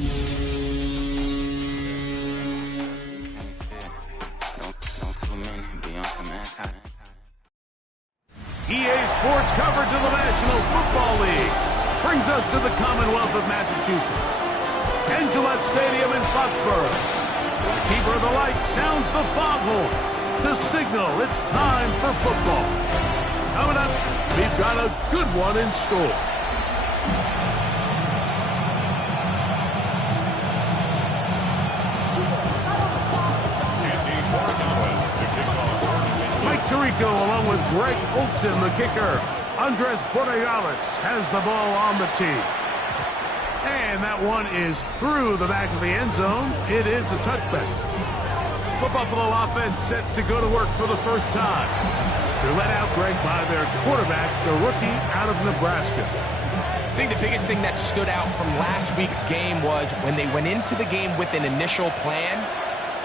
EA Sports coverage of the National Football League brings us to the Commonwealth of Massachusetts and Gillette Stadium in Foxborough. The keeper of the light sounds the foghorn to signal it's time for football. Coming up, we've got a good one in store. Mike Tirico along with Greg Olson, the kicker. Andres Borregales has the ball on the tee. And that one is through the back of the end zone. It is a touchback. The Buffalo offense set to go to work for the first time. They're led out, Greg, by their quarterback, the rookie out of Nebraska. I think the biggest thing that stood out from last week's game was when they went into the game with an initial plan,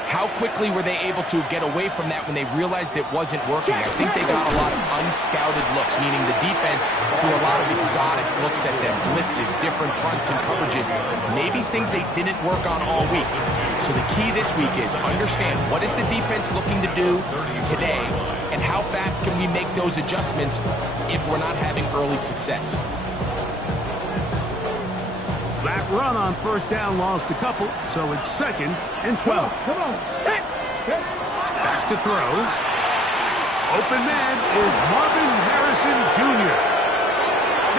how quickly were they able to get away from that when they realized it wasn't working? I think they got a lot of unscouted looks, meaning the defense threw a lot of exotic looks at them, blitzes, different fronts and coverages, maybe things they didn't work on all week. So the key this week is understand what is the defense looking to do today and how fast can we make those adjustments if we're not having early success. That run on first down lost a couple, so it's 2nd and 12. Come on. Back to throw. Open man is Marvin Harrison Jr.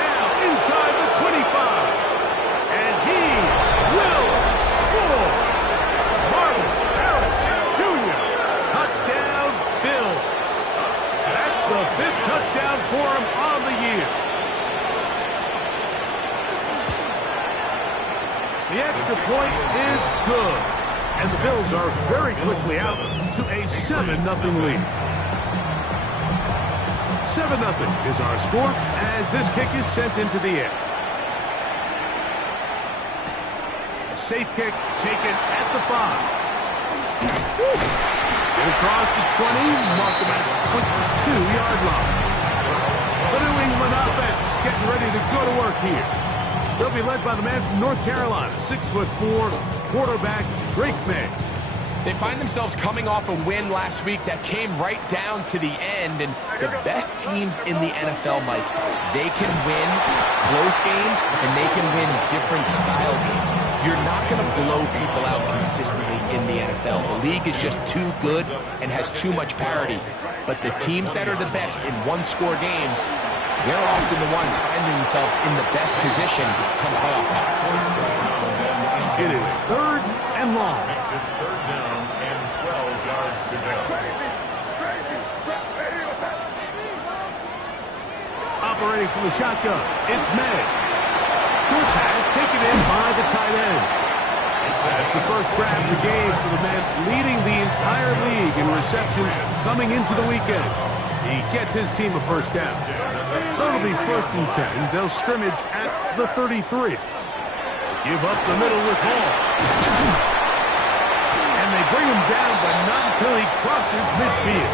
Now inside the 25. And he will score. Marvin Harrison Jr. Touchdown Bills. That's the 5th touchdown for him on the year. The extra point is good, and the Bills are very quickly out to a 7-0 lead. 7-0 is our score as this kick is sent into the air. A safe kick taken at the 5. Get across the 20, mark them at the 22-yard line. The New England offense getting ready to go to work here. They'll be led by the man from North Carolina, 6'4", quarterback Drake May. They find themselves coming off a win last week that came right down to the end, and the best teams in the NFL, Mike, they can win close games and they can win different style games. You're not going to blow people out consistently in the NFL. The league is just too good and has too much parity. But the teams that are the best in one-score games, they're often the ones finding themselves in the best position come playoff time. It is 3rd and long. Makes it 3rd down and 12 yards to go. Operating from the shotgun, it's May. Short pass taken in by the tight end. That's the first grab of the game for the man leading the entire league in receptions coming into the weekend. He gets his team a first down. So it'll be 1st and 10. They'll scrimmage at the 33. Give up the middle with Hall. And they bring him down, but not until he crosses midfield.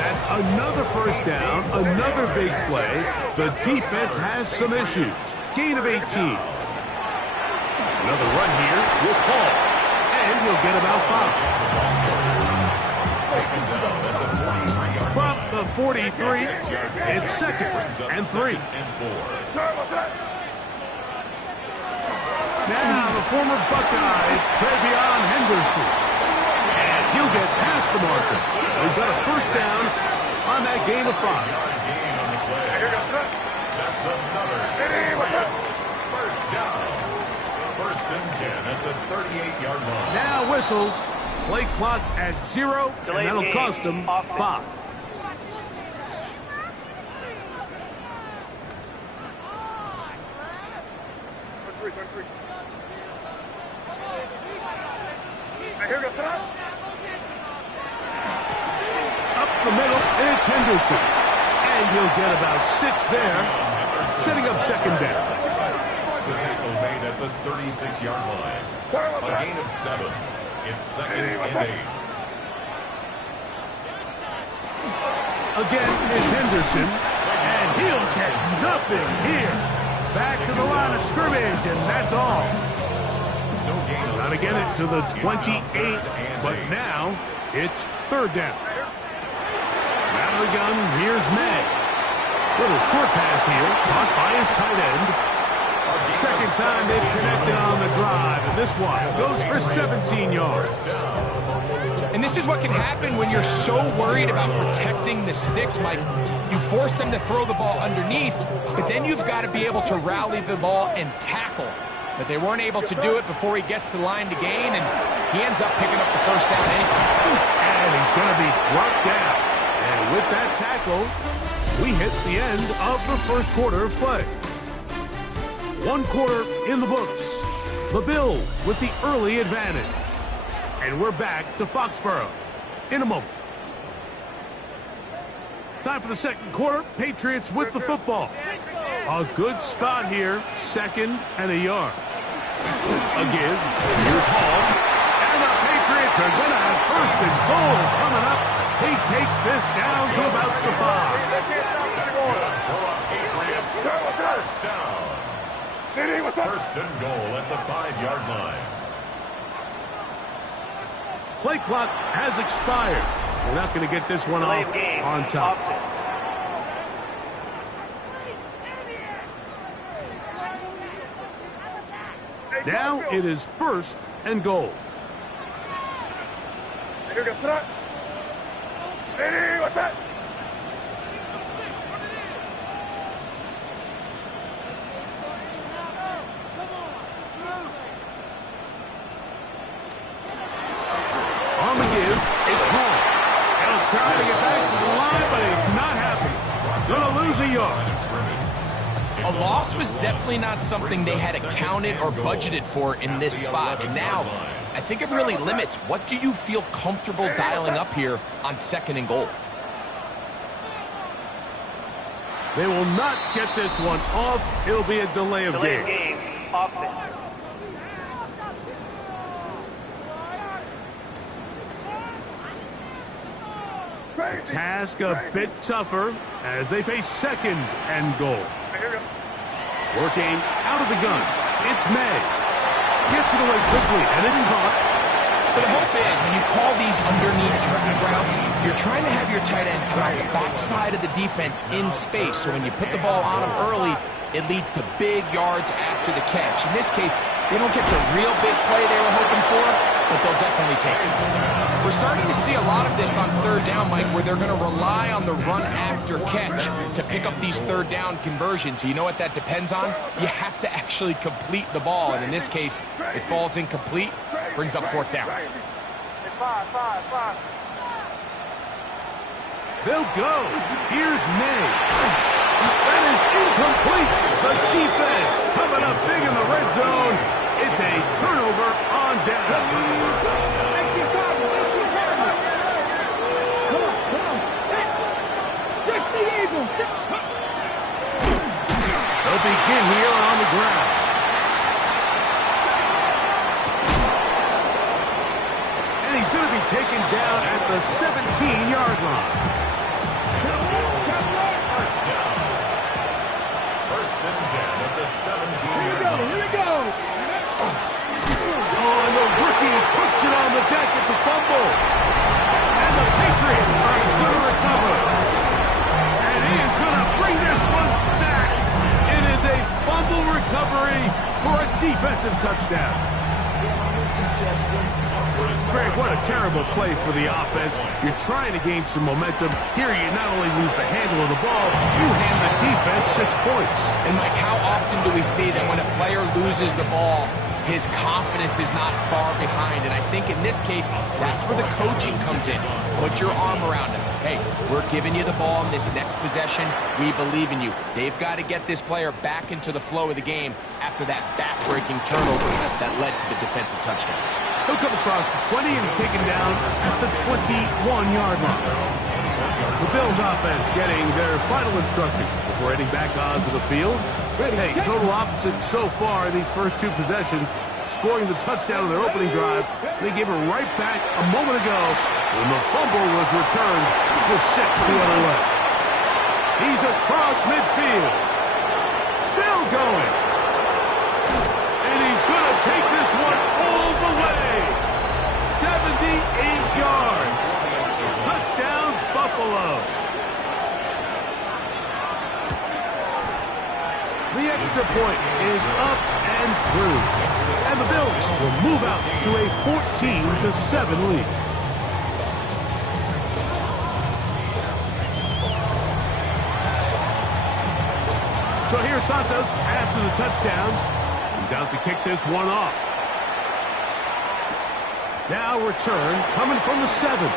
That's another first down, another big play. The defense has some issues. Gain of 18. Another run here with Hall. And he'll get about 5. From the 43, it's 2nd and 3. Now the former Buckeye, Travion Henderson. And he'll get past the marker. He's got a first down on that gain of 5. That's another first down. 1st and 10 at the 38-yard line. Now whistles. Play clock at 0, and that'll cost them 5. Up the middle, it's Henderson. And he'll get about 6 there, setting up 2nd down. The tackle made at the 36-yard line. A gain of 7. It's 2nd and 8. Again, it's Henderson. And he'll get nothing here. Back to the line of scrimmage, and that's all. Got to get it to the 28, but now it's third down. Out of the gun, here's May. Little short pass here, caught by his tight end. Second time they've connected on the drive, and this one goes for 17 yards. And this is what can happen when you're so worried about protecting the sticks, Mike. You force them to throw the ball underneath, but then you've got to be able to rally the ball and tackle. But they weren't able to do it before he gets the line to gain, and he ends up picking up the first down anyway. And he's going to be brought down. And with that tackle, we hit the end of the first quarter of play. One quarter in the books. The Bills with the early advantage. And we're back to Foxborough in a moment. Time for the second quarter. Patriots with the football. A good spot here. Second and a yard. A give. Here's Hall. And the Patriots are going to have first and goal coming up. He takes this down to about the 5. First down. First and goal at the 5-yard line. Play clock has expired. We're not going to get this one off on top. Now it is first and goal. Here we go, sit up. Hey, what's that? On the give, it's Hall. He'll try to get back to the line, but it's not happening. Gonna lose a yard. A loss was definitely not something they had accounted or budgeted for in this spot. And now, I think it really limits what do you feel comfortable dialing up here on second and goal. They will not get this one off. It'll be a delay of game. Offense. Task a bit tougher as they face second and goal. Working out of the gun. It's May. Gets it away quickly, and it's caught. So the hope is when you call these underneath drag routes, you're trying to have your tight end come out the backside of the defense in space. So when you put the ball on him early, it leads to big yards after the catch. In this case, they don't get the real big play they were hoping for, but they'll definitely take it. We're starting to see a lot of this on third down, Mike, where they're going to rely on the run after catch to pick up these third down conversions. You know what that depends on? You have to actually complete the ball, and in this case, it falls incomplete, brings up fourth down. They'll go. Here's May. That is incomplete. The defense coming up big in the red zone. It's a turnover on down. They'll begin here on the ground. And he's going to be taken down at the 17-yard line. First down. First and 10 at the 17-yard line. Here we go. Oh, and the rookie puts it on the deck. It's a fumble. And the Patriots are going to recover. And he is going to bring this one back. It is a fumble recovery for a defensive touchdown. Greg, what a terrible play for the offense. You're trying to gain some momentum. Here you not only lose the handle of the ball, you hand the defense 6 points. And, Mike, how often do we see that when a player loses the ball, his confidence is not far behind? And I think in this case, that's where the coaching comes in. Put your arm around him. Hey, we're giving you the ball in this next possession. We believe in you. They've got to get this player back into the flow of the game after that back-breaking turnover that led to the defensive touchdown. He'll come across the 20 and taken down at the 21-yard line. The Bills offense getting their final instructions before heading back onto the field. Hey, total opposites so far in these first two possessions, scoring the touchdown on their opening drive. They gave it right back a moment ago when the fumble was returned. It was 6 the other way. He's across midfield. Still going. And he's going to take this one extra point is up and through. And the Bills will move out to a 14-7 lead. So here's Santos after the touchdown. He's out to kick this one off. Now return coming from the 7.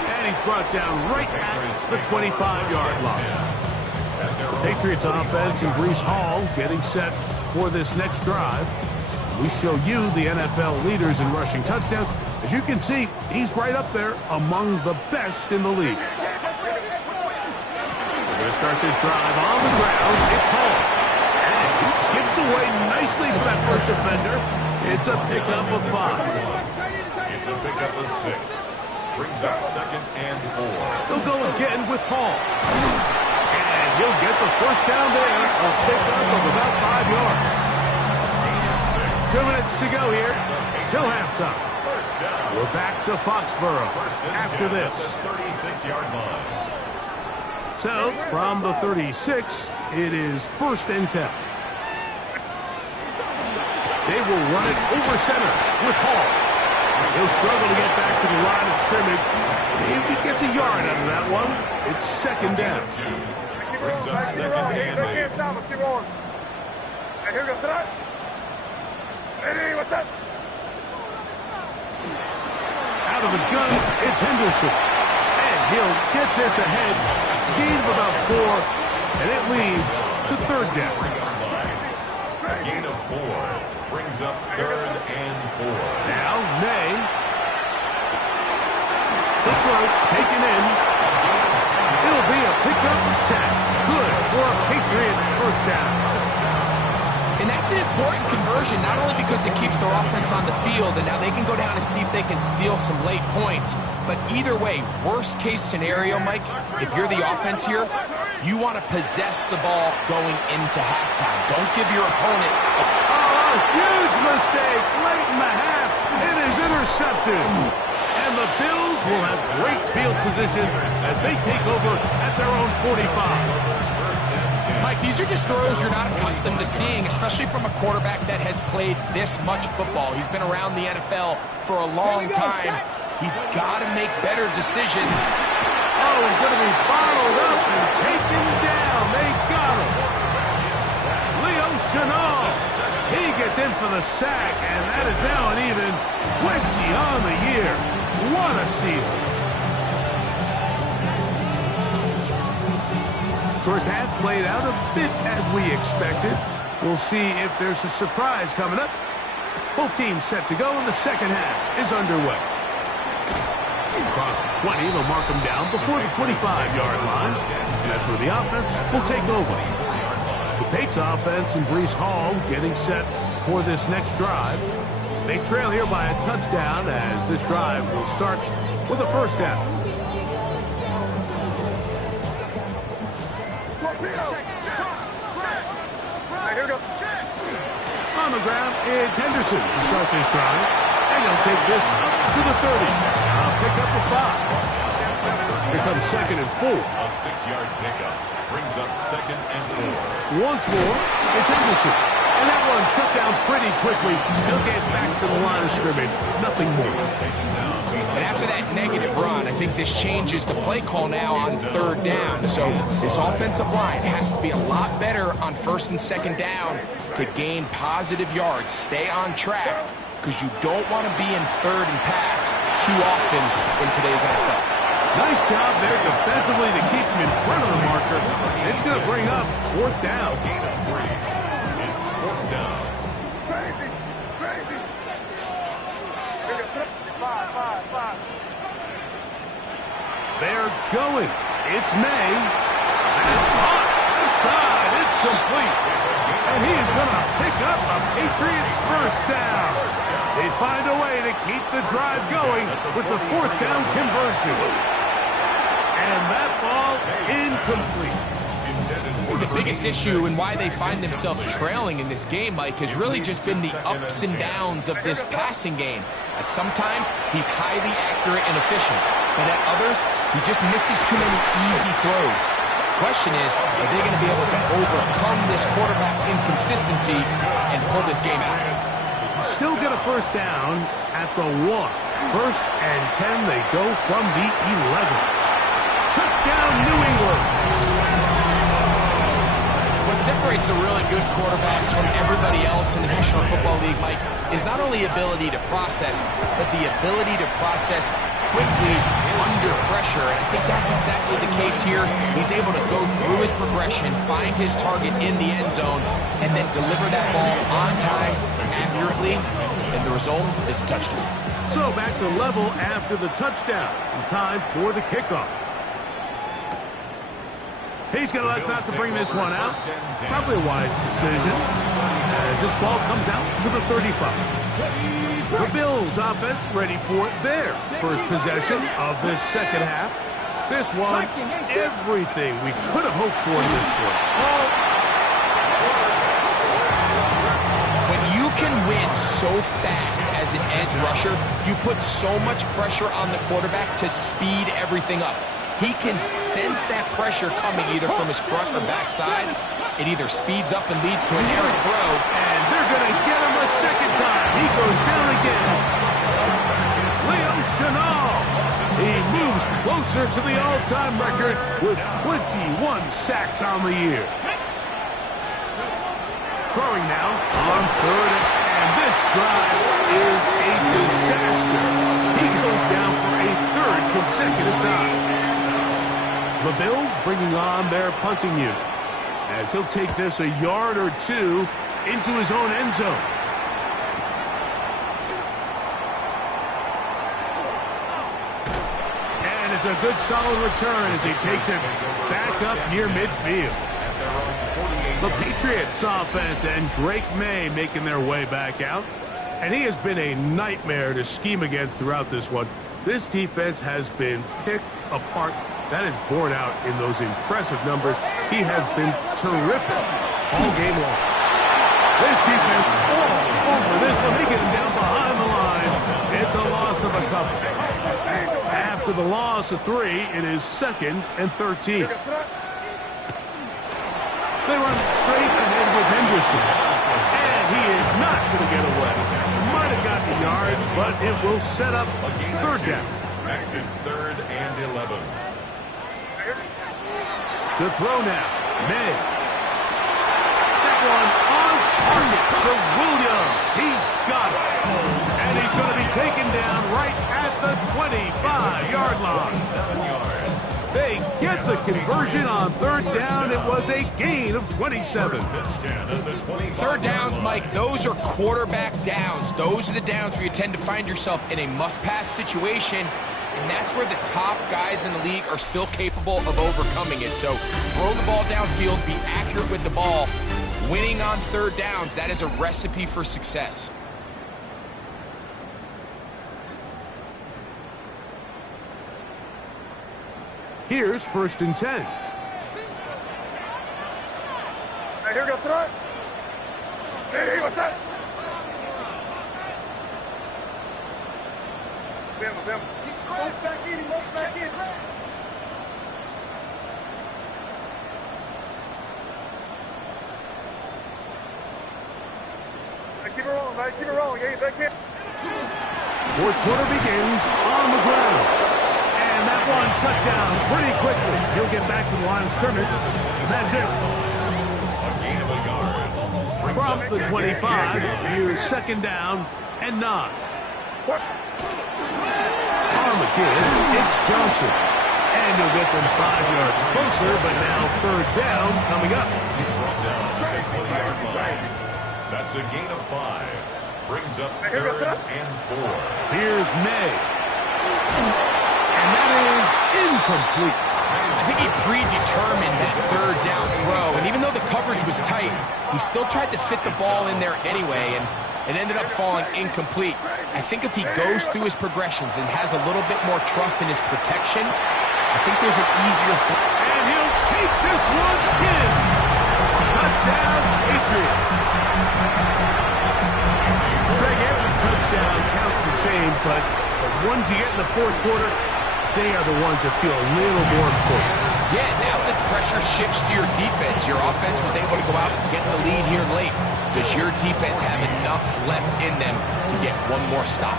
And he's brought down right at the 25-yard line. The Patriots offense and Breece Hall getting set for this next drive. We show you the NFL leaders in rushing touchdowns. As you can see, he's right up there among the best in the league. We're going to start this drive on the ground. It's Hall. And he skips away nicely for that first defender. It's a pickup of 5. It's a pickup of 6. Brings up 2nd and 4. They'll go again with Hall. And he'll get the first down there. A pickup of about 5 yards. 2 minutes to go here till halftime. First down. We're back to Foxborough after this. The 36-yard line. So, from the 36, it is 1st and 10. They will run it over center with Hall. He'll struggle to get back to the line of scrimmage. If he gets a yard out of that one, it's 2nd down. Brings up 2nd and 8. Keep on. Hey, here we go. Sit up. Hey, what's up? Out of the gun, it's Henderson. And he'll get this ahead. Gain of about 4, and it leads to 3rd down. A gain of 4 brings up 3rd and 4. Now, May. The throw taken in. It'll be a pickup 10. Good for a Patriots first down. And that's an important conversion, not only because it keeps their offense on the field, and now they can go down and see if they can steal some late points. But either way, worst case scenario, Mike, if you're the offense here, you want to possess the ball going into halftime. Don't give your opponent a huge mistake late in the half. It is intercepted. And the Bills will have great field position as they take over at their own 45. Mike, these are just throws you're not accustomed to seeing, especially from a quarterback that has played this much football. He's been around the NFL for a long time. He's got to make better decisions. Oh, he's going to be bottled up and taken down. They got him. Leo Chenal. He gets in for the sack, and that is now an even 20 on the year. What a season. First half played out a bit as we expected. We'll see if there's a surprise coming up. Both teams set to go, and the second half is underway. Across the 20, they'll mark them down before the 25-yard line. And that's where the offense will take over. The Patriots offense and Breece Hall getting set for this next drive. They trail here by a touchdown as this drive will start with a first down. On the ground, it's Henderson to start this drive. And he'll take this up to the 30. I'll pick up the 5. Here comes 2nd and 4. A 6-yard pickup brings up 2nd and 4. Once more, it's Henderson. And that one shut down pretty quickly. He'll get back to the line of scrimmage. Nothing more. And after that negative run, I think this changes the play call now on 3rd down. So this offensive line has to be a lot better on 1st and 2nd down to gain positive yards. Stay on track because you don't want to be in 3rd and pass too often in today's NFL. Nice job there defensively to keep him in front of the marker. It's going to bring up 4th down. Gain of 3. It's 4th down. Crazy. Five. They're going. It's May. That's hot. Inside. It's complete. And he is going to pick up a Patriots first down. They find a way to keep the drive going with the 4th down conversion. And that ball incomplete. The biggest issue and why they find themselves trailing in this game, Mike, has really just been the ups and downs of this passing game. At sometimes, he's highly accurate and efficient, but at others, he just misses too many easy throws. Question is, are they going to be able to overcome this quarterback inconsistency and pull this game out? Still get a first down at the 1. First and 10, they go from the 11. Touchdown, New England. What separates the really good quarterbacks from everybody else in the National Football League, Mike, is not only ability to process, but the ability to process quickly under pressure. And I think that's exactly the case here. He's able to go through his progression, find his target in the end zone, and then deliver that ball on time, accurately, and the result is a touchdown. So back to level after the touchdown. Time for the kickoff. He's going to elect not to bring this one out. Probably a wise decision as this ball comes out to the 35. The Bills offense ready for their first possession of this second half. This one, everything we could have hoped for at this point. When you can win so fast as an edge rusher, you put so much pressure on the quarterback to speed everything up. He can sense that pressure coming either from his front or backside. It either speeds up and leads to an errant throw. And they're going to get him a second time. He goes down again. Leo Chenal. He moves closer to the all-time record with 21 sacks on the year. Throwing now on third, and this drive is a disaster. He goes down for a third consecutive time. The Bills bringing on their punting unit as he'll take this a yard or two into his own end zone. And it's a good solid return as he takes it back up near midfield. The Patriots offense and Drake May making their way back out. And he has been a nightmare to scheme against throughout this one. This defense has been picked apart. That is borne out in those impressive numbers. He has been terrific all game long. This defense all over this one. They get him down behind the line. It's a loss of a couple. After the loss of 3, it is 2nd and 13. They run straight ahead with Henderson. And he is not going to get away. Might have gotten a yard, but it will set up third down. Action 3rd and 11. To throw now, May. That one on target for Williams. He's got it. And he's going to be taken down right at the 25-yard line. 7 yards. They get the conversion on third down. It was a gain of 27. Third downs, Mike, those are quarterback downs. Those are the downs where you tend to find yourself in a must-pass situation. And that's where the top guys in the league are still capable of overcoming it. So throw the ball downfield, be accurate with the ball. Winning on third downs, that is a recipe for success. Here's 1st and 10. Hey, here goes tonight. Hey, what's that? Bam. He's close back in. He moves back in. Hey, keep it rolling, man. Keep it rolling. Get back in. Fourth quarter begins on the ground. And that one shut down pretty quickly. He'll get back to the line of scrimmage. And that's it. A gain of a yard. From the 25, here's 2nd down and 9. Again, it's Johnson. And he'll get them 5 yards closer, but now third down coming up. He's brought down at the 20-yard line. That's a gain of 5. Brings up 3rd and 4. Here's May. And that is incomplete. I think he predetermined that third down throw, and even though the coverage was tight, he still tried to fit the ball in there anyway, and it ended up falling incomplete. I think if he goes through his progressions and has a little bit more trust in his protection, I think there's an easier throw. And he'll take this one in. Touchdown, Patriots. Greg, every touchdown counts the same, but the ones you get in the fourth quarter, they are the ones that feel a little more important. Yeah, now that pressure shifts to your defense. Your offense was able to go out and get the lead here late. Does your defense have enough left in them to get one more stop?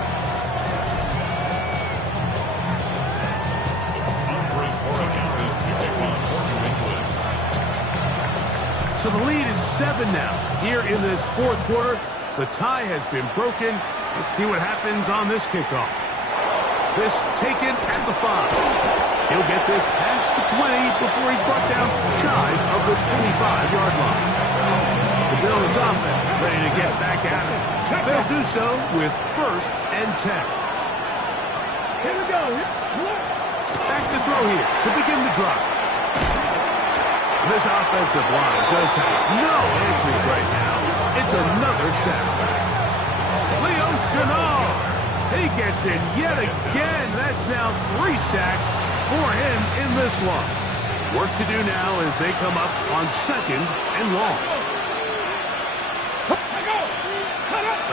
So the lead is 7 now. Here in this fourth quarter, the tie has been broken. Let's see what happens on this kickoff. This taken at the 5. He'll get this past the 20 before he's brought down shy of the 25-yard line. The Bills offense ready to get back at it. They'll do so with 1st and 10. Here we go. Back to throw here to begin the drive. This offensive line just has no answers right now. It's another sack. Leo Chenal, he gets it yet again. That's now 3 sacks for him in this one. Work to do now as they come up on 2nd and long.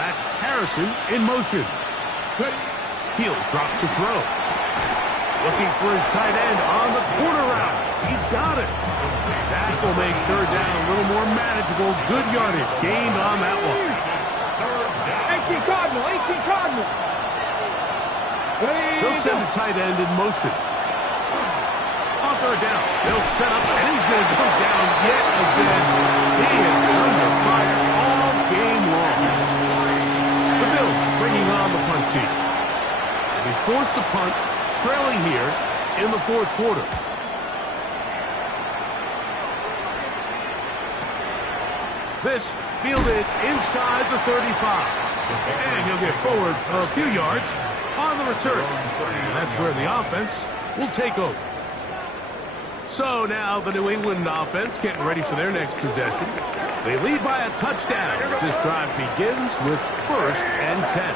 That's Harrison in motion. He'll drop to throw. Looking for his tight end on the corner route. He's got it. That will make 3rd down a little more manageable. Good yardage gained on that one. 18 Cardinal, 18 Cardinal. They'll send the tight end in motion. On 3rd down, they'll set up, and he's going to go down yet again. He has been under fire all game long. The Bills bringing on the punt team. They'll be forced to punt, trailing here in the 4th quarter. This fielded inside the 35. And he'll get forward a few yards on the return. And that's where the offense will take over. So now the New England offense getting ready for their next possession. They lead by a touchdown as this drive begins with 1st and 10.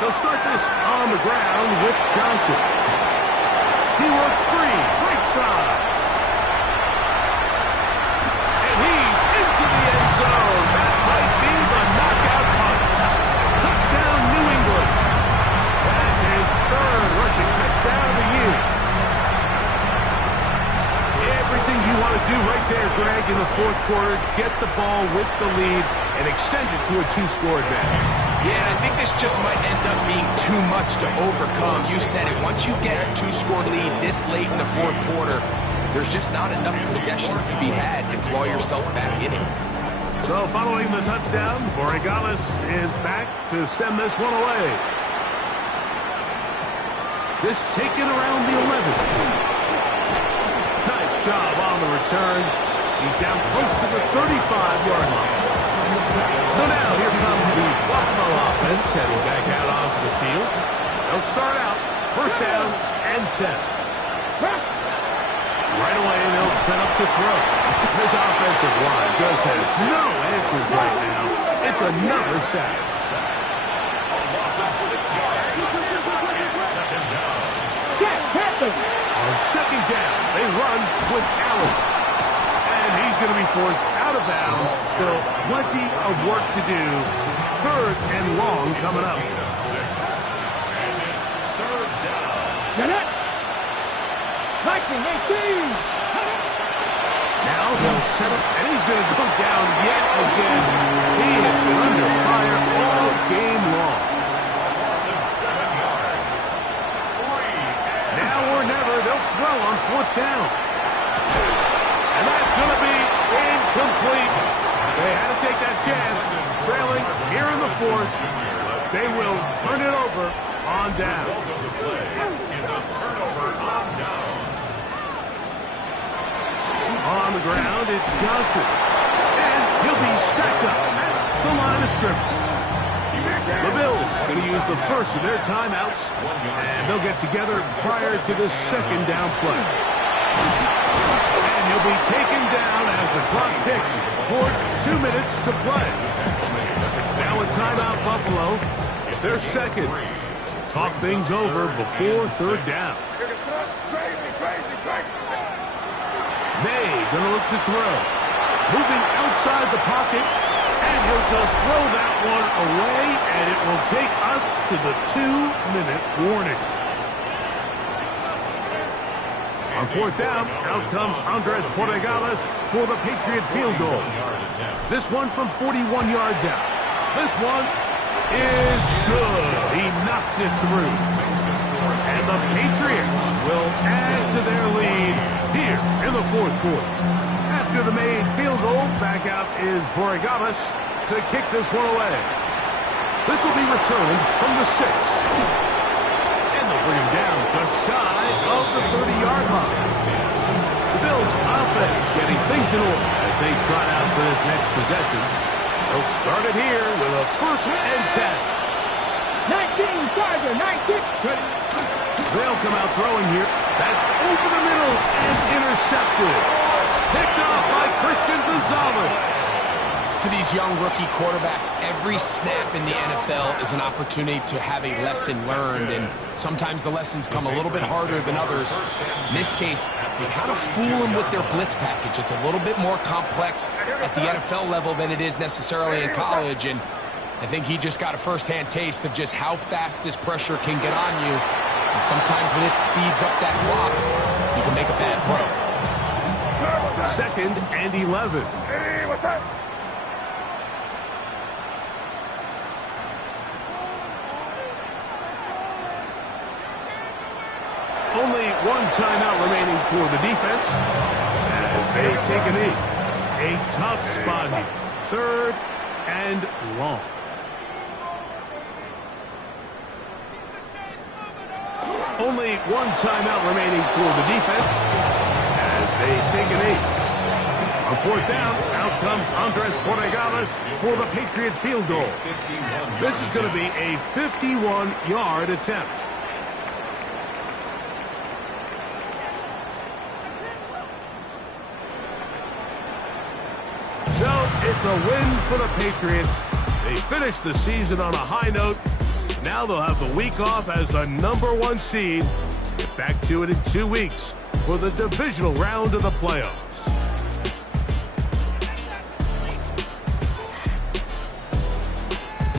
They'll start this on the ground with Johnson. He works free, right side. And he's into the end zone. That might be the knockout punch. Touchdown, New England. That's his 3rd rushing touchdown of the year. Everything you want to do right there, Greg, in the 4th quarter, get the ball with the lead and extend it to a 2-score advantage. Yeah, I think this just might end up being too much to overcome. You said it. Once you get a 2-score lead this late in the 4th quarter, there's just not enough possessions to be had to claw yourself back in it. So following the touchdown, Borregales is back to send this one away. This taken around the 11. Nice job on the return. He's down close to the 35-yard line. So now here comes the Buffalo offense heading back out onto the field. They'll start out 1st down and 10. Right away, they'll set up to throw. This offensive line just has no answers right now. It's another sack. A loss of 6 yards. It's 2nd down. On 2nd down, they run with Allen. And he's going to be forced out of bounds. Still plenty of work to do. 3rd and long coming up. And it's 3rd down. Now they'll set up, and he's going to go down yet again. He has been under fire all game long. Now or never, they'll throw on 4th down. And that's going to be incomplete. They had to take that chance. Trailing here in the 4th. They will turn it over on down. The result of the play is a turnover on down. On the ground, it's Johnson. And he'll be stacked up at the line of scrimmage. The Bills going to use the first of their timeouts, and they'll get together prior to the 2nd down play. And he'll be taken down as the clock ticks towards 2 minutes to play. Now a timeout, Buffalo. It's their 2nd. Talk things over before 3rd down. May going to look to throw. Moving outside the pocket, and he'll just throw that one away, and it will take us to the 2-minute warning. On fourth down, out comes Andres Borregales for the Patriot field goal. This one from 41 yards out. This one is good. He knocks it through. And the Patriots will add to their lead here in the fourth quarter. After the made field goal, back out is Borregales to kick this one away. This will be returned from the 6. And they'll bring him down just shy of the 30-yard line. The Bills' offense getting things in order as they trot out for this next possession. They'll start it here with a 1st and 10. 19, Tiger, 19. They'll come out throwing here. That's over the middle and intercepted. Picked off by Christian Gonzalez. For these young rookie quarterbacks, every snap in the NFL is an opportunity to have a lesson learned, and sometimes the lessons come a little bit harder than others. In this case, they kind of fool them with their blitz package. It's a little bit more complex at the NFL level than it is necessarily in college, and I think he just got a first-hand taste of just how fast this pressure can get on you, and sometimes when it speeds up that clock, you can make a bad throw. 2nd and 11. Hey, what's that? Only one timeout remaining for the defense as they take a knee. A tough spot here. 3rd and long. Only one timeout remaining for the defense as they take a knee. On 4th down, out comes Andres Borregales for the Patriot field goal. This is going to be a 51-yard attempt. So it's a win for the Patriots. They finished the season on a high note. Now they'll have the week off as the #1 seed. Get back to it in 2 weeks for the divisional round of the playoffs.